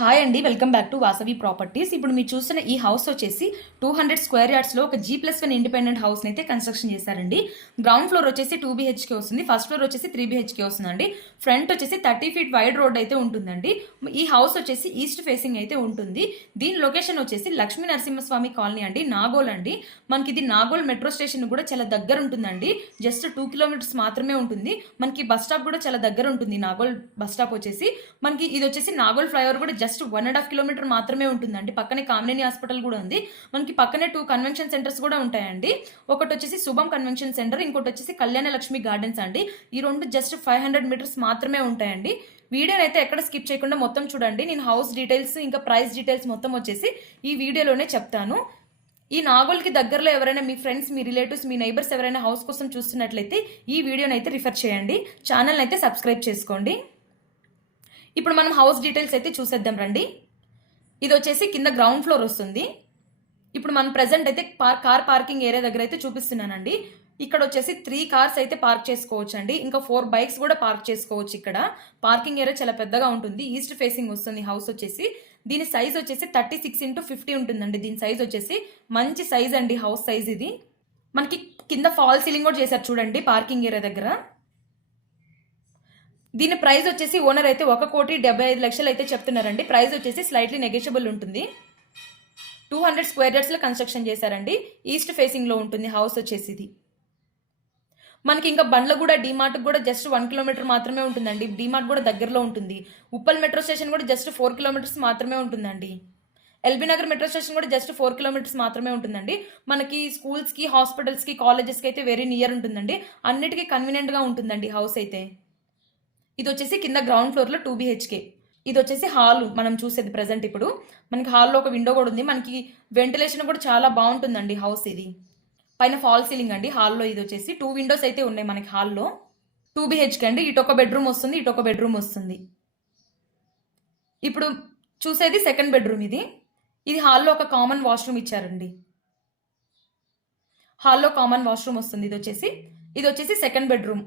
Hi అండి, welcome back to Vasavi properties. ఇప్పుడు మీరు చూస్తున్న ఈ హౌస్ వచ్చేసి 200 స్క్వేర్ యార్డ్స్ లో ఒక G+1 ఇండిపెండెంట్ హౌస్ అయితే కన్స్ట్రక్షన్ చేశారండి. గ్రౌండ్ ఫ్లోర్ వచ్చేసి 2 BHK వస్తుంది, ఫస్ట్ ఫ్లోర్ వచ్చేసి 3 BHK వస్తుందండి. ఫ్రంట్ వచ్చేసి 30 ఫీట్ వైడ్ రోడ్ అయితే ఉంటుందండి. ఈ హౌస్ వచ్చేసి ఈస్ట్ ఫేసింగ్ అయితే ఉంటుంది. దీని లొకేషన్ వచ్చేసి లక్ష్మీ నరసింహస్వామి కాలనీ అండి, నాగోల్ అండి. మనకి ఇది నాగోల్ మెట్రో స్టేషన్ కూడా చాలా దగ్గర ఉంటుందండి. జస్ట్ 2 కిలోమీటర్స్ మాత్రమే ఉంటుంది. మనకి బస్ స్టాప్ కూడా చాలా దగ్గర ఉంటుంది. నాగోల్ బస్ స్టాప్ వచ్చేసి మనకి ఇది వచ్చేసి నాగోల్ ఫ్లైఓవర్ కూడా జస్ట్ 1.5 కిలోమీటర్ మాత్రమే ఉంటుందండి. పక్కనే కామినేని హాస్పిటల్ కూడా ఉంది. మనకి పక్కనే 2 కన్వెన్షన్ సెంటర్స్ కూడా ఉంటాయండి. ఒకటి వచ్చేసి శుభం కన్వెన్షన్ సెంటర్, ఇంకోటి వచ్చేసి కళ్యాణ లక్ష్మి గార్డెన్స్ అండి. ఈ రెండు జస్ట్ 500 మీటర్స్ మాత్రమే ఉంటాయండి. వీడియోని అయితే ఎక్కడ స్కిప్ చేయకుండా మొత్తం చూడండి. నేను హౌస్ డీటెయిల్స్ ఇంకా ప్రైస్ డీటెయిల్స్ మొత్తం వచ్చేసి ఈ వీడియోలోనే చెప్తాను. ఈ నాగోల్కి దగ్గరలో ఎవరైనా మీ ఫ్రెండ్స్, మీ రిలేటివ్స్, మీ నైబర్స్ ఎవరైనా హౌస్ కోసం చూస్తున్నట్లయితే ఈ వీడియోని అయితే రిఫర్ చేయండి. ఛానల్ అయితే సబ్స్క్రైబ్ చేసుకోండి. ఇప్పుడు మనం హౌస్ డీటెయిల్స్ అయితే చూసేద్దాం రండి. ఇది వచ్చేసి కింద గ్రౌండ్ ఫ్లోర్ వస్తుంది. ఇప్పుడు మనం ప్రెసెంట్ అయితే కార్ పార్కింగ్ ఏరియా దగ్గర అయితే చూపిస్తున్నానండి. ఇక్కడ వచ్చేసి 3 కార్స్ అయితే పార్క్ చేసుకోవచ్చు అండి. ఇంకా 4 బైక్స్ కూడా పార్క్ చేసుకోవచ్చు. ఇక్కడ పార్కింగ్ ఏరియా చాలా పెద్దగా ఉంటుంది. ఈస్ట్ ఫేసింగ్ వస్తుంది హౌస్ వచ్చేసి. దీని సైజ్ వచ్చేసి 36x50 ఉంటుందండి. దీని సైజ్ వచ్చేసి మంచి సైజ్ అండి, హౌస్ సైజ్ ఇది. మనకి కింద ఫాల్ సీలింగ్ కూడా చేశారు చూడండి పార్కింగ్ ఏరియా దగ్గర. దీని ప్రైస్ వచ్చేసి ఓనర్ అయితే 1,75,00,000 అయితే చెప్తున్నారండి. ప్రైస్ వచ్చేసి స్లైట్లీ నెగోషియబుల్ ఉంటుంది. 200 స్క్వేర్ యార్డ్స్ లో కన్స్ట్రక్షన్ చేశారండి. ఈస్ట్ ఫేసింగ్ లో ఉంటుంది హౌస్ వచ్చేసి ఇది. మనకి ఇంకా బండ్ల కూడా డీమార్ట్ కూడా జస్ట్ 1 కిలోమీటర్ మాత్రమే ఉంటుందండి. డీమార్ట్ కూడా దగ్గరలో ఉంటుంది. ఉప్పల్ మెట్రో స్టేషన్ కూడా జస్ట్ 4 కిలోమీటర్స్ మాత్రమే ఉంటుందండి. ఎల్బీ నగర్ మెట్రో స్టేషన్ కూడా జస్ట్ 4 కిలోమీటర్స్ మాత్రమే ఉంటుందండి. మనకి స్కూల్స్ కి, హాస్పిటల్స్ కి, కాలేజెస్ కి అయితే వెరీ నియర్ ఉంటుందండి. అన్నిటికీ కన్వీనియంట్ గా ఉంటుందండి హౌస్ అయితే. ఇది వచ్చేసి కింద గ్రౌండ్ ఫ్లోర్ లో 2 BHK. ఇది వచ్చేసి హాల్ మనం చూసేది ప్రెసెంట్. ఇప్పుడు మనకి హాల్లో ఒక విండో కూడా ఉంది. మనకి వెంటిలేషన్ కూడా చాలా బాగుంటుందండి హౌస్ ఇది. పైన ఫాల్ సీలింగ్ అండి హాల్లో. ఇది వచ్చేసి 2 విండోస్ అయితే ఉన్నాయి మనకి హాల్లో. 2 BHK అండి. ఇటొక బెడ్రూమ్ వస్తుంది, ఇటొక బెడ్రూమ్ వస్తుంది. ఇప్పుడు చూసేది సెకండ్ బెడ్రూమ్ ఇది. ఇది హాల్లో ఒక కామన్ వాష్రూమ్ ఇచ్చారండి. హాల్లో కామన్ వాష్రూమ్ వస్తుంది. ఇది వచ్చేసి సెకండ్ బెడ్రూమ్.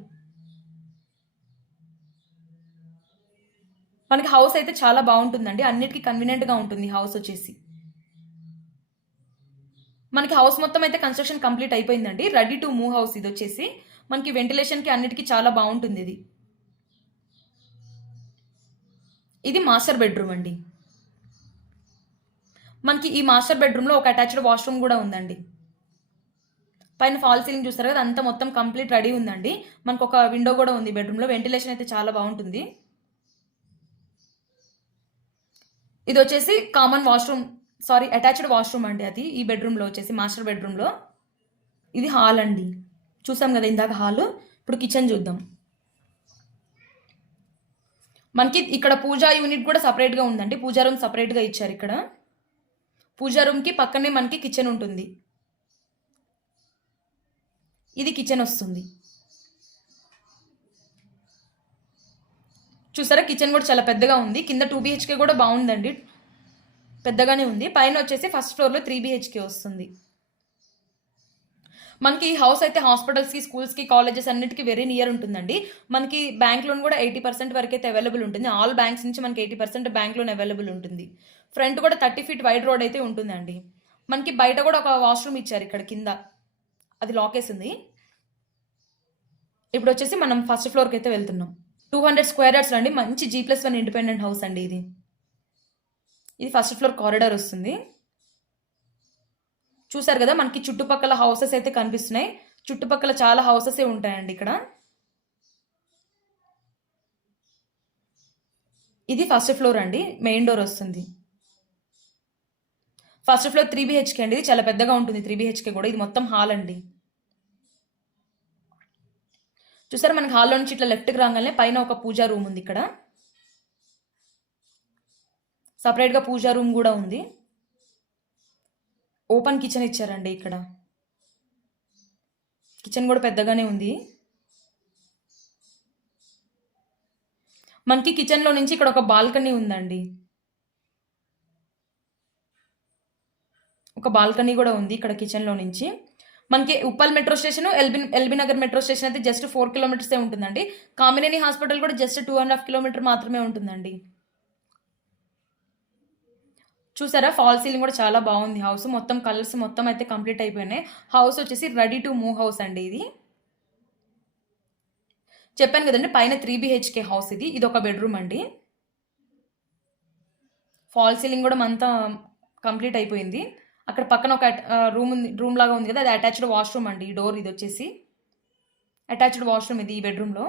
మనకి హౌస్ అయితే చాలా బాగుంటుందండి. అన్నిటికీ కన్వీనియంట్ గా ఉంటుంది హౌస్ వచ్చేసి. మనకి హౌస్ మొత్తం అయితే కన్స్ట్రక్షన్ కంప్లీట్ అయిపోయిందండి. రెడీ టు మూవ్ హౌస్ ఇది వచ్చేసి. మనకి వెంటిలేషన్ కి అన్నిటికీ చాలా బాగుంటుంది ఇది. ఇది మాస్టర్ బెడ్రూమ్ అండి. మనకి ఈ మాస్టర్ బెడ్రూమ్ లో ఒక అటాచ్డ్ వాష్రూమ్ కూడా ఉందండి. పైన ఫాల్ సీలింగ్ చూస్తారు కదా, అంతా మొత్తం కంప్లీట్ రెడీ ఉందండి. మనకు ఒక విండో కూడా ఉంది బెడ్రూమ్ లో. వెంటిలేషన్ అయితే చాలా బాగుంటుంది. ఇది వచ్చేసి common washroom, sorry attached washroom అండి అది. ఈ బెడ్రూమ్ లో వచ్చేసి మాస్టర్ బెడ్రూమ్ లో. ఇది హాల్ అండి. చూసాం కదా ఇందాక హాల్. ఇప్పుడు కిచెన్ చూద్దాం. మనకి ఇక్కడ పూజా యూనిట్ కూడా సపరేట్ గా ఉందండి. పూజా రూమ్ సపరేట్ గా ఇచ్చారు ఇక్కడ. పూజా రూమ్ కి పక్కనే మనకి కిచెన్ ఉంటుంది. ఇది కిచెన్ వస్తుంది. చూసారా, కిచెన్ కూడా చాలా పెద్దగా ఉంది. కింద 2 BHK కూడా బాగుందండి, పెద్దగానే ఉంది. పైన వచ్చేసి ఫస్ట్ ఫ్లోర్ లో 3 BHK వస్తుంది. మనకి ఈ హౌస్ అయితే హాస్పిటల్స్ కి, స్కూల్స్ కి, కాలేజెస్ అన్నిటికీ వెరీ నియర్ ఉంటుందండి. మనకి బ్యాంక్ లోన్ కూడా 80% వరకు అయితే అవైలబుల్ ఉంటుంది. ఆల్ బ్యాంక్స్ నుంచి మనకి 80% బ్యాంక్ లోన్ అవైలబుల్ ఉంటుంది. ఫ్రంట్ కూడా 30 ఫీట్ వైడ్ రోడ్ అయితే ఉంటుందండి. మనకి బయట కూడా ఒక వాష్రూమ్ ఇచ్చారు ఇక్కడ కింద, అది లాకేసింది. ఇప్పుడు వచ్చేసి మనం ఫస్ట్ ఫ్లోర్కి అయితే వెళ్తున్నాం. 200 స్క్వేర్ యార్డ్స్ అండి. మంచి G+1 ఇండిపెండెంట్ హౌస్ అండి ఇది. ఇది ఫస్ట్ ఫ్లోర్ కారిడార్ వస్తుంది. చూసారు కదా, మనకి చుట్టుపక్కల హౌసెస్ అయితే కనిపిస్తున్నాయి. చుట్టుపక్కల చాలా హౌసెస్ ఉంటాయండి ఇక్కడ. ఇది ఫస్ట్ ఫ్లోర్ అండి, మెయిన్ డోర్ వస్తుంది. ఫస్ట్ ఫ్లోర్ 3 BHK అండి. ఇది చాలా పెద్దగా ఉంటుంది 3 BHK కూడా. ఇది మొత్తం హాల్ అండి. చూసారా, మనకి హాల్లో నుంచి ఇట్లా లెఫ్ట్కి రాగానే పైన ఒక పూజా రూమ్ ఉంది. ఇక్కడ సపరేట్గా పూజా రూమ్ కూడా ఉంది. ఓపెన్ కిచెన్ ఇచ్చారండి ఇక్కడ. కిచెన్ కూడా పెద్దగానే ఉంది. మనకి కిచెన్లో నుంచి ఇక్కడ ఒక బాల్కనీ ఉందండి. ఒక బాల్కనీ కూడా ఉంది ఇక్కడ కిచెన్లో నుంచి. మనకి Uppal metro station, LB Nagar metro station అయితే జస్ట్ 4 కిలోమీటర్సే ఉంటుందండి. కామినేని హాస్పిటల్ కూడా జస్ట్ 2.5 కిలోమీటర్ మాత్రమే ఉంటుందండి. చూసారా ఫాల్ సీలింగ్ కూడా చాలా బాగుంది. హౌస్ మొత్తం కలర్స్ మొత్తం అయితే కంప్లీట్ అయిపోయినాయి. హౌస్ వచ్చేసి రెడీ టు మూవ్ హౌస్ అండి ఇది. చెప్పాను కదండి పైన 3 BHK హౌస్ ఇది. ఇది ఒక బెడ్రూమ్ అండి. ఫాల్ సీలింగ్ కూడా అంతా కంప్లీట్ అయిపోయింది. అక్కడ పక్కన ఒక రూమ్ లాగా ఉంది కదా, అది అటాచ్డ్ వాష్రూమ్ అండి. ఈ డోర్ ఇది వచ్చేసి అటాచ్డ్ వాష్రూమ్ ఇది ఈ బెడ్రూమ్లో.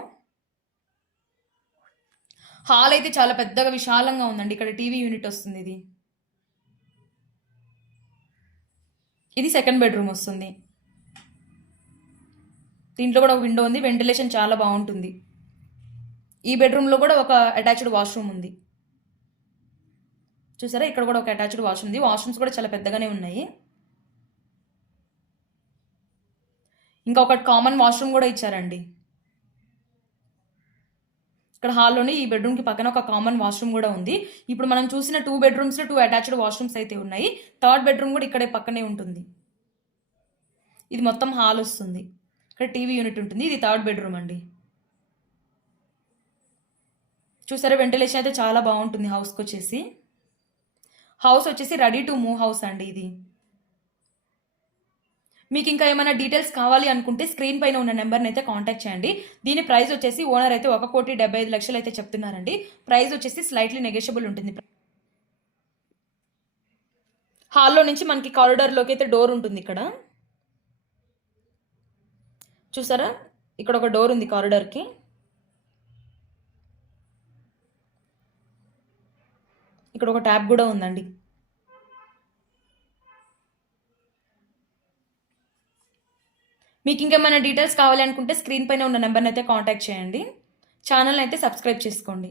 హాల్ అయితే చాలా పెద్దగా విశాలంగా ఉందండి. ఇక్కడ టీవీ యూనిట్ వస్తుంది ఇది. ఇది సెకండ్ బెడ్రూమ్ వస్తుంది. దీంట్లో కూడా ఒక విండో ఉంది, వెంటిలేషన్ చాలా బాగుంటుంది. ఈ బెడ్రూమ్లో కూడా ఒక అటాచ్డ్ వాష్రూమ్ ఉంది. చూసారా ఇక్కడ కూడా ఒక అటాచ్డ్ వాష్రూమ్ ఉంది. వాష్రూమ్స్ కూడా చాలా పెద్దగానే ఉన్నాయి. ఇంకా ఒక కామన్ వాష్రూమ్ కూడా ఇచ్చారండి. ఇక్కడ హాల్లోనే ఈ బెడ్రూమ్కి పక్కన ఒక కామన్ వాష్రూమ్ కూడా ఉంది. ఇప్పుడు మనం చూసిన 2 బెడ్రూమ్స్లో 2 అటాచ్డ్ వాష్రూమ్స్ అయితే ఉన్నాయి. థర్డ్ బెడ్రూమ్ కూడా ఇక్కడే పక్కనే ఉంటుంది. ఇది మొత్తం హాల్ వస్తుంది. ఇక్కడ టీవీ యూనిట్ ఉంటుంది. ఇది థర్డ్ బెడ్రూమ్ అండి. చూసారా వెంటిలేషన్ అయితే చాలా బాగుంటుంది హౌస్కి వచ్చేసి. హౌస్ వచ్చేసి రెడీ టు మూవ్ హౌస్ అండి ఇది. మీకు ఇంకా ఏమైనా డీటెయిల్స్ కావాలి అనుకుంటే స్క్రీన్ పైన ఉన్న నెంబర్ని అయితే కాంటాక్ట్ చేయండి. దీని ప్రైస్ వచ్చేసి ఓనర్ అయితే 1,75,00,000 అయితే చెప్తున్నారండి. ప్రైస్ వచ్చేసి స్లైట్లీ నెగోషియబుల్ ఉంటుంది. హాల్లో నుంచి మనకి కారిడార్లోకి అయితే డోర్ ఉంటుంది. ఇక్కడ చూసారా ఇక్కడ ఒక డోర్ ఉంది కారిడార్కి. ఇక్కడ ఒక ట్యాప్ కూడా ఉందండి. మీకు ఇంకేమైనా డీటెయిల్స్ కావాలి అనుకుంటే స్క్రీన్ పైన ఉన్న నెంబర్ని అయితే కాంటాక్ట్ చేయండి. ఛానల్ని అయితే సబ్స్క్రైబ్ చేసుకోండి.